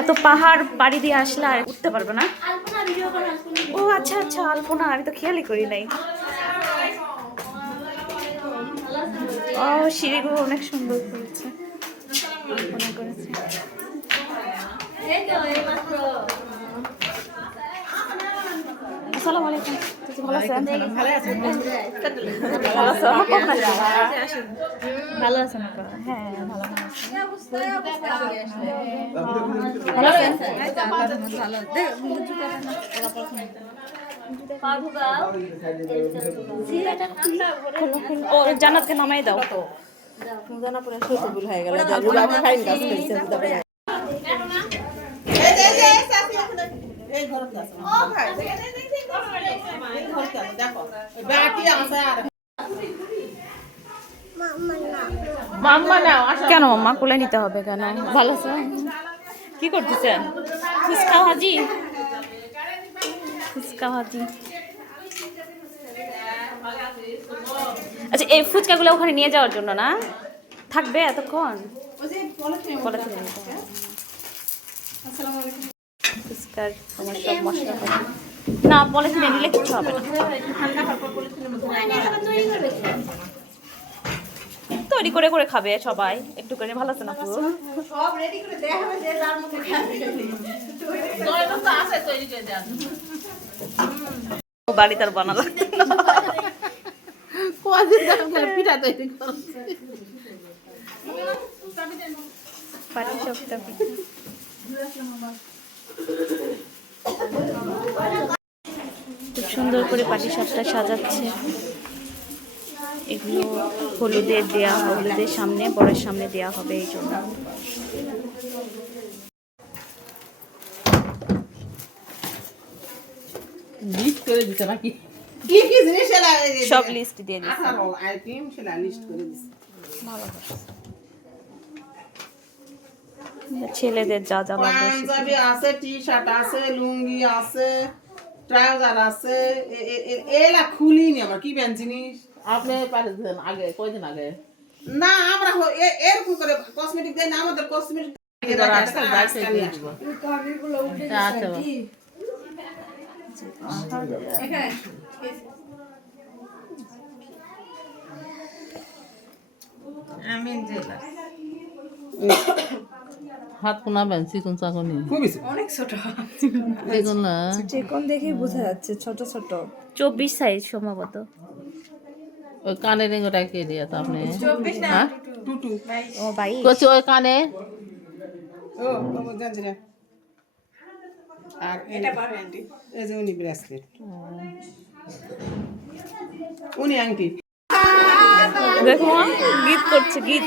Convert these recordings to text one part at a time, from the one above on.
এত পাহাড় পাড়ি দিয়ে আসলে আর উঠতে পারবে না? ও আচ্ছা আচ্ছা আলপনা আমি তো খেয়ালই করি নাই। ও সিঁড়িগুলো অনেক সুন্দর করেছে। আলপনা করেছে। আসসালামু আলাইকুম। চাচি ভালো আছেন ভালো আছেন ভালো আছো ভালো আছেন হ্যাঁ ভালো ভালো আছেন ও জান্নাতকে নামাই দাও কেন মাম্মা? কোলে নিতে হবে কেন? ভালো আছো? কি করতেছেন ফুচকা ভাজি? ফুচকা ভাজি। আচ্ছা এই ফুচকাগুলো ওখানে নিয়ে যাওয়ার জন্য না? থাকবে এতক্ষণ? পলিথিনে মশলা না পলিথিনে নিলে কিছু হবে না। তৈরি করে করে খাবে সবাই একটু করে ভালো আছে না পুরো? সব রেডি করে দেয়া যে মতো খাবে বাড়ি তার বানা লাগতো ধরে খালি পিঠা তৈরি করছে পাটি। খুব সুন্দর করে পাটি সাপটা সাজাচ্ছে। এগুলো হলুদের দেয়া হলুদের সামনে বরের সামনে দেয়া হবে এই জন্য। লিস্ট করে দিছে নাকি? কি কি জিনিস সব লিস্ট দিয়ে দিচ্ছে আইটেম সেটা লিস্ট করে দিছে। ভালো ছেলেদের যা যা লাগবে আছে টি শার্ট আছে লুঙ্গি আছে। ট্রাউজার আছে। এ- এ- এ- এলা খুলিনি আমার কি ব্যান জিনিস? আপনি পাঠিয়েছেন আগে কয়দিন আগে? না আমরা এরকম করে কসমেটিক দেয় না আমাদের কসমেটিক আমি জেলা হাত কোনাবেন চিকন? চাকনি খুবই চিকন না? চিকন দেখেই বোঝা যাচ্ছে ছোট ছোট। চব্বিশ সাইজ সম্ভবত। ওই কানের রিঙ্গটা কে দিয়ে তো আপনি? হ্যাঁ? টুটু ও ভাই করছি ওই কানে? ও ও আর এটা আন্টি এই যে উনি ব্রেসলেট উনি আংটি। দেখো গীত করছে গীত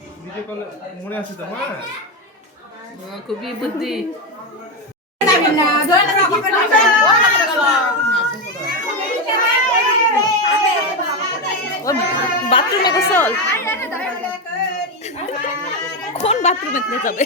ভিডিও কল মনে আছে তোমার খুবই বুদ্ধি। বাথরুমে গোসল। কোন বাথরুমে যাবে?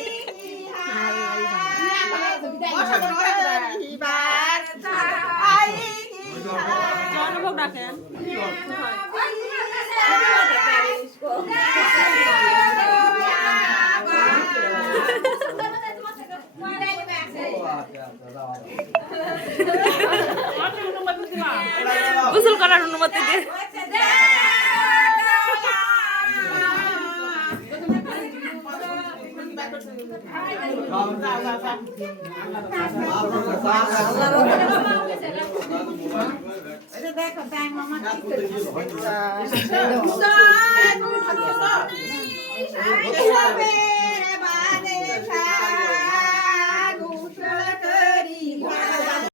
গোসল করার অনুমতি দিয়ে। দেখো